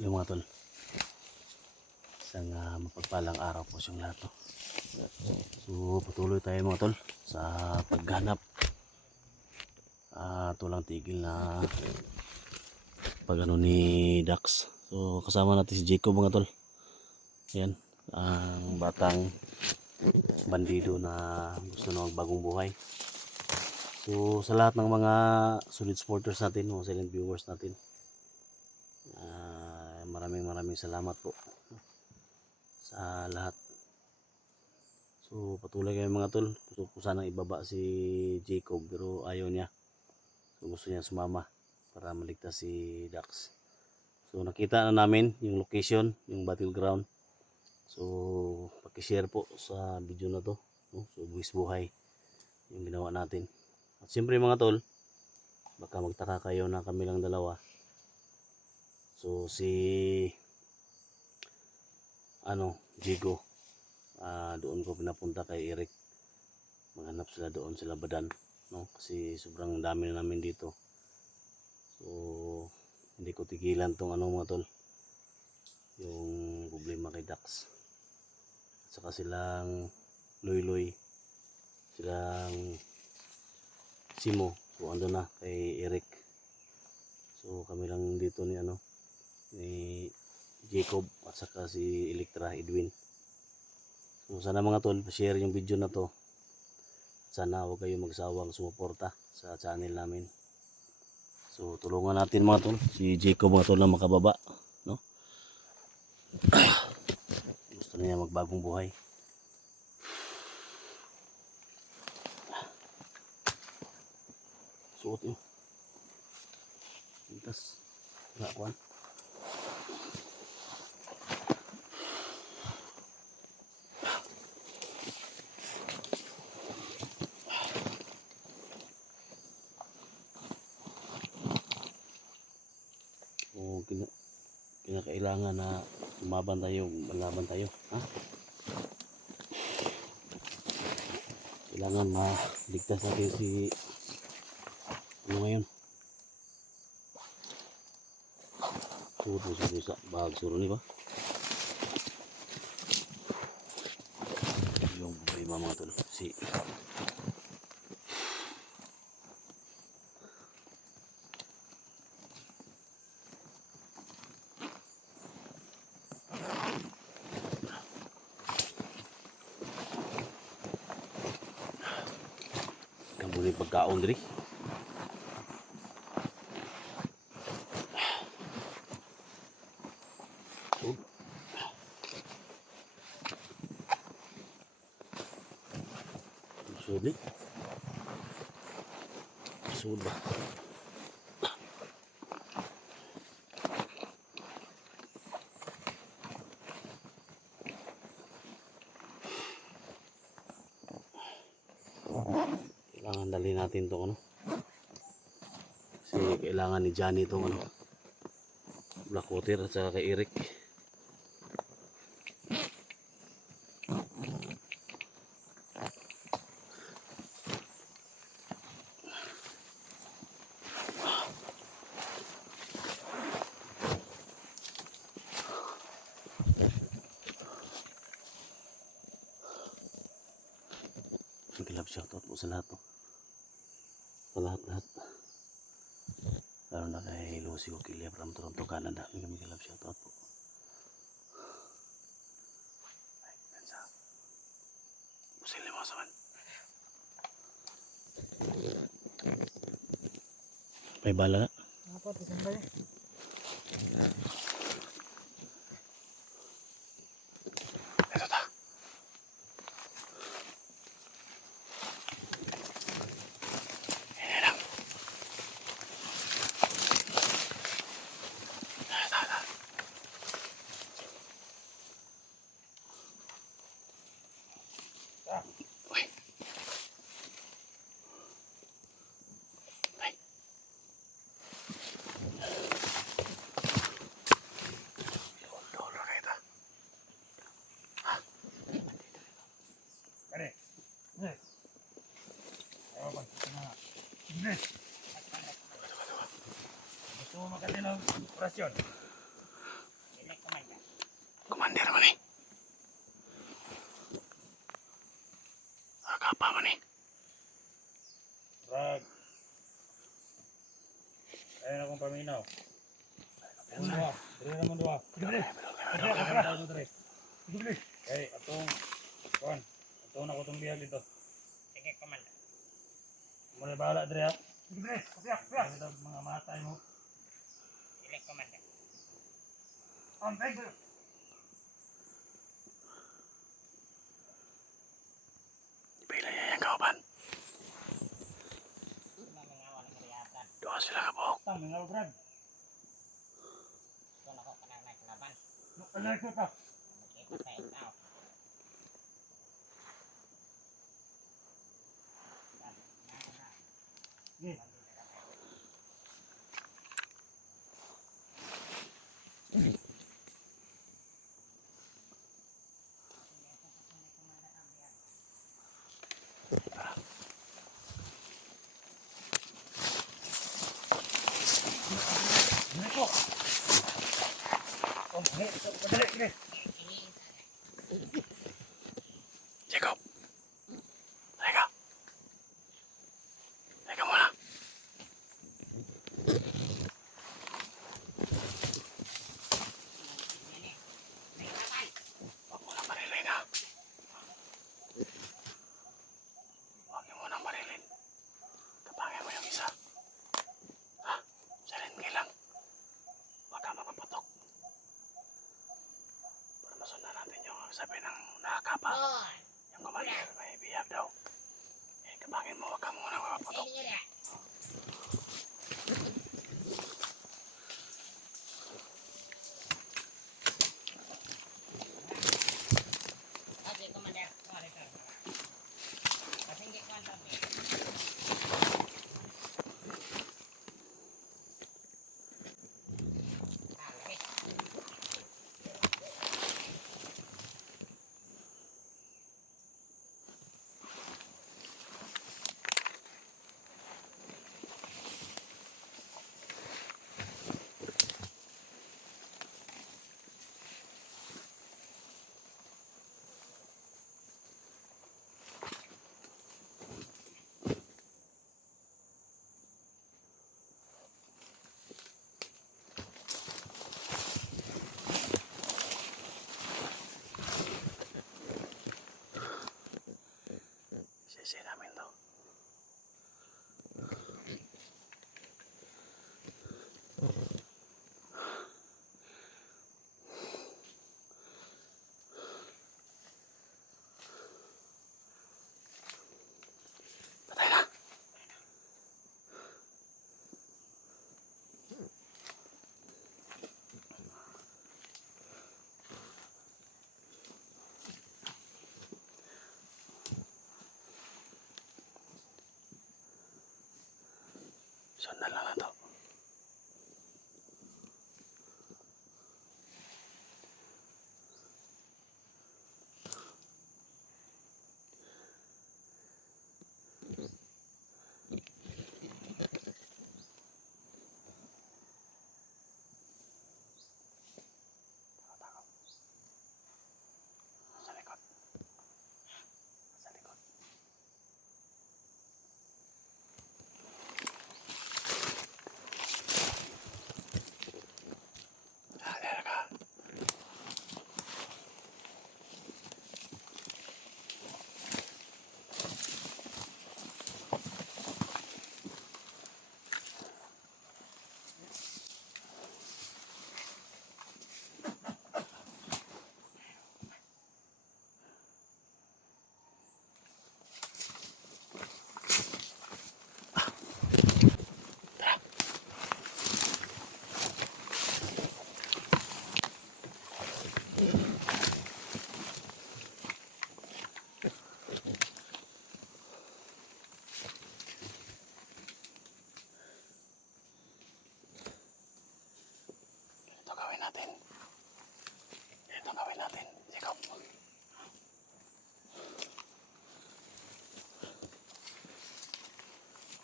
Yung mga tol, isang mapagpalang araw po siyang lahat, no? So patuloy tayo mga tol sa pagganap at walang tigil na pag ni Dax. So kasama natin si Jacob mga tol. Yan, ang batang bandido na gusto na magbagong buhay. So sa lahat ng mga solid supporters natin, mga silent viewers natin, maraming salamat po sa lahat. So patuloy kayo mga tol. Gusto ko sanang ibaba si Jacob pero ayaw niya. So gusto niya sumama para maligtas si Dax. So nakita na namin yung location, yung battleground. So paki-share po sa video na to, no? So buwis buhay yung ginawa natin. At siyempre mga tol, baka magtaka kayo na kami lang dalawa. So si Jigo, doon ko pinapunta kay Eric. Maghanap sila doon, sila Badan, no? Kasi sobrang dami na namin dito. So hindi ko tigilan tong mga tol, yung problema kay Dax. At saka silang Loy, silang Simo. So ando na kay Eric. So kami lang dito ni ni Jacob at saka si Electra Edwin. So sana mga tol, share yung video na to. Sana huwag kayo magsawang sumuporta sa channel namin. So tulungan natin mga tol si Jacob mga tol na makababa, no? Gusto niya magbagong buhay. Suot yun. Pintas. Nakakuan. O kinakailangan na lumaban tayo, malaban tayo, ha? Kailangan maligtas natin si ngayon. Susa bahag suro ni ba? Yung mga tol si muli pagkaon diri. Sudi. Sudah. Kailangan dali natin to kasi kailangan ni Johnny itong black water at saka kay Eric. Mag-love shoutout po sa lahat, no? Sa lahat lalo na kay Lucy Okilia from Toronto, Canada. Mag-love shoutout po. Ay, bensa musil mo sa man may bala na apa to sambal ito ta. Gusto mo makati ng operasyon? Ayun akong paminaw. Dua. Dili naman dua. Dali. Dili. Okay, atong kuan. Atong na ko tong biyag dito. Sige, komanda. Muna bahala diri ha. Dili. Kuya. Mga matay mo. Dili, komanda. Thank you. Ipila niya yung kauban. Doon sila kabok. Tama nga, Brad. Ito na ko kanang naglaban. Kanang ko ka. Makita sa ikaw. Jacob. Teka. Teka muna. Huwag mo na marilin ha. Huwag mo na marilin. Kapangin mo yung isa. Ha? Silent ka lang. Huwag ka mapaputok. Para masundan natin yung sabi ng nakakapa. Yung kumalir, may biyag daw. Eh, kapangin mo, huwag ka muna mapaputok. Sisi namin to. Patay na. Sundan lang na to. Sa likod. Sa likod. Halera ka. Ito gawin natin. Ito gawin natin. Jacob.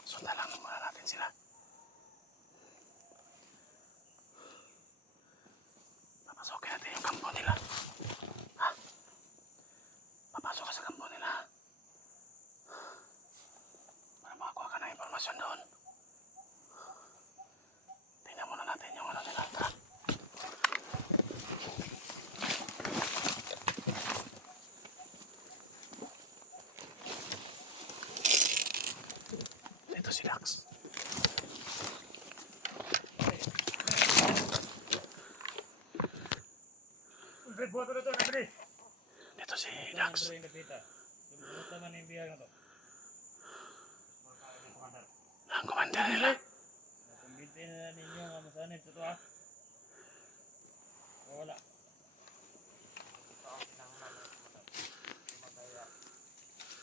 Sundan lang muna natin sila. Papasokin natin yung kampo nila. Ha? Papasok ka sa kampo nila. Para makakuha ka ng impormasyon doon. si Dax. Unsay buhat na to, Andre? Dito si Ito Dax. Andre yung napita. Sumusta man yung biyag na to. Ang komanda nila. Nakumbinti na ninyo nga masanib sa to ha. O wala.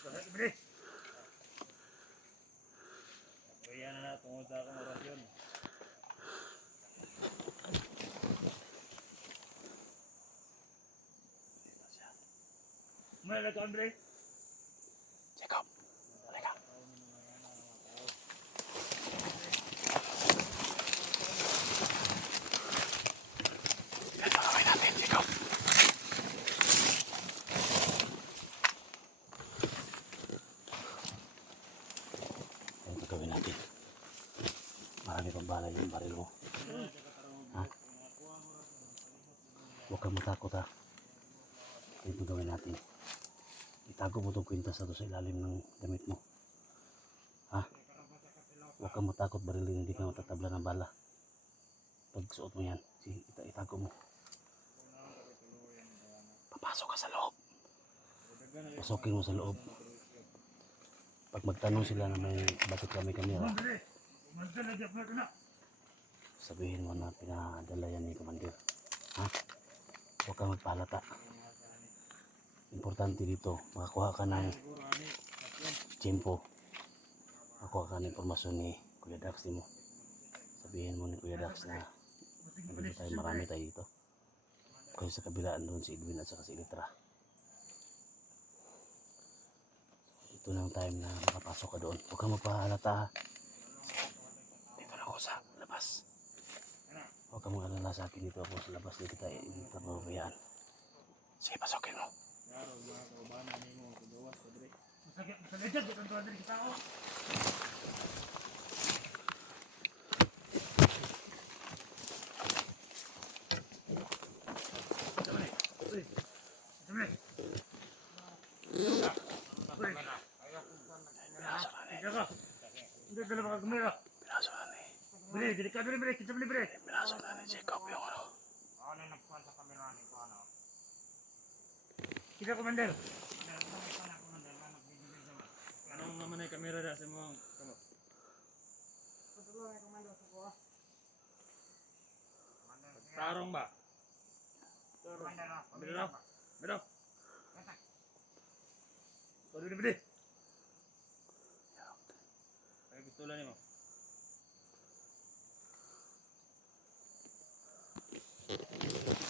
Bakit Andre? Kaya na na tungod sa akong orasyon. May ka Andre? Jacob. Halika. Ito gawin natin, Jacob. Ito gawin natin. Marami pang bala yung baril mo. Ha? Huwag kang matakot ha. Ito gawin natin. Itago mo itong kwintas na ito sa ilalim ng damit mo. Ha? Huwag kang matakot, baril din, hindi ka matatabla ng bala. Pag suot mo yan, itago mo. Papasok ka sa loob. Pasokin mo sa loob. Pag magtanong sila na bakit kami kamera, sabihin mo na pinadala yan ni Commander. Ha? Huwag kang magpalata. Importante dito, makakuha ka ng tiyempo. Makakuha ka ng informasyon ni Kuya Dax mo. Sabihin mo ni Kuya Dax na nandito tayo, marami tayo dito. Kasi sa kabilaan doon si Edwin at saka si Elitra. Ito na ang time na makapasok ka doon. Huwag kang magpahalata ha. Dito na ako sa labas. Huwag kang mag-alala sa akin, dito ako sa labas. Dito kita pababayaan. Sige, pasokin mo. Klaro, mga kaubanan ni mo, kugawas ko Andre. Masagad, dito to Andre kita ko. Pinaso na ni. Pinaso na ni Jacob yung ano. Sige, Commander. Anong naman ay kamera na sa mga kamot? Tarong ba? Biro. Biro. Sorry, bili. Ay, pistola ni mo.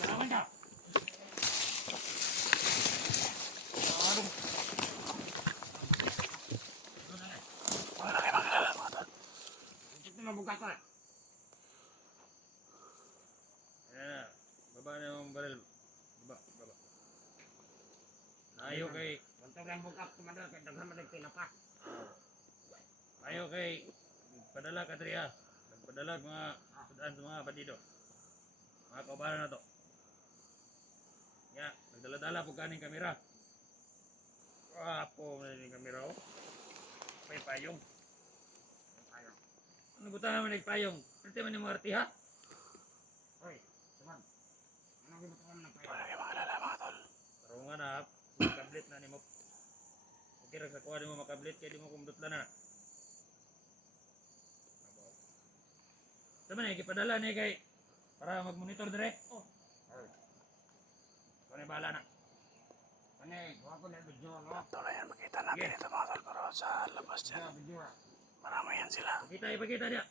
Salamat ka. Wala kayo makilala mga tol. Ito na buka ka. Ayan. Baba na yung baril. Baba, baba. Ayaw kay... Bantog lang buka, Commander, kay daghan man nagtinapa. Ayaw kay... Padala ka Triya. Padala mga sudaan sa mga bandido. Mga kaubanan na to. Nga, nagdala-dala po kaning kamera. Wapo na yung kamera ko. May payong. Ano buta naman nagpayong? Pwede man yung mga artiha? Hoy, saman. Ano gibuta naman ng payong? Wala kayo makilala mga tol. Tarungan na, makablit na ni mo. Okay, nagsakuha ni mo makablit, kaya di mo kumdutla na. Saman eh, ipadala niya kay para mag-monitor dire. Oh. Kung bahala na. Panay, huwag ko na video, no? Ito na yan, makita natin ito mga tol. Pero sa labas dyan, marami yan sila. Ipakita niya.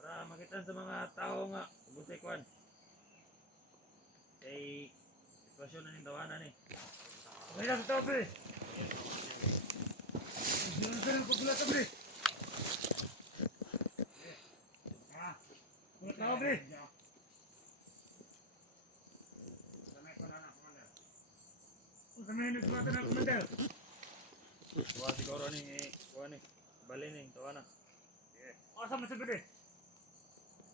Para makita sa mga tao nga, gustay kuhan. Kay sitwasyon na ng tawanan eh. Okay na sa tabi! Hindi ka ng pagkulat tabi! Kulat na tabi! Kami nagkulat na Commander! Kuha siguro ni kuha ni bali ni tawanan. Asa mo sa bide?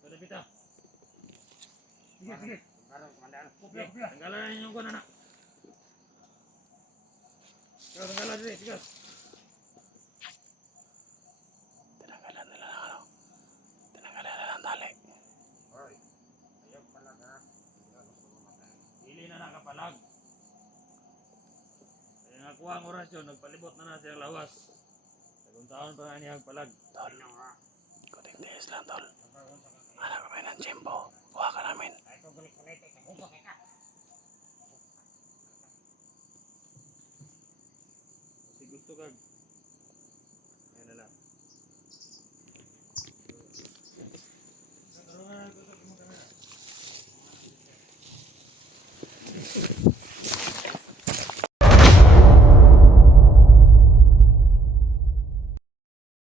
Sudah pita. Sige, sige. Kopya, kopya. Tanggalan na ninyong kuhan, anak. Ikaw, tanggalan dito, tigas. nakuha ang orasyon, nagpalibot na siyang lawas. Kung taon pa nga niyang palag. Tol, kuting tiis lang, tol. Hanap kami ng tiyempo. Kuha ka namin. Kasi gusto kag